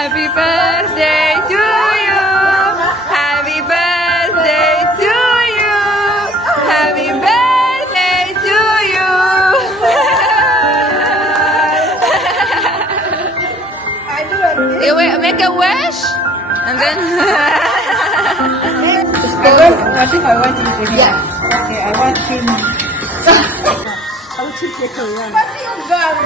Happy birthday to you. Happy birthday to you. Happy birthday to you. You make a wish and then. What if I want him to hear? Yeah. Okay, I want him. I'll choose the Korean. What you got?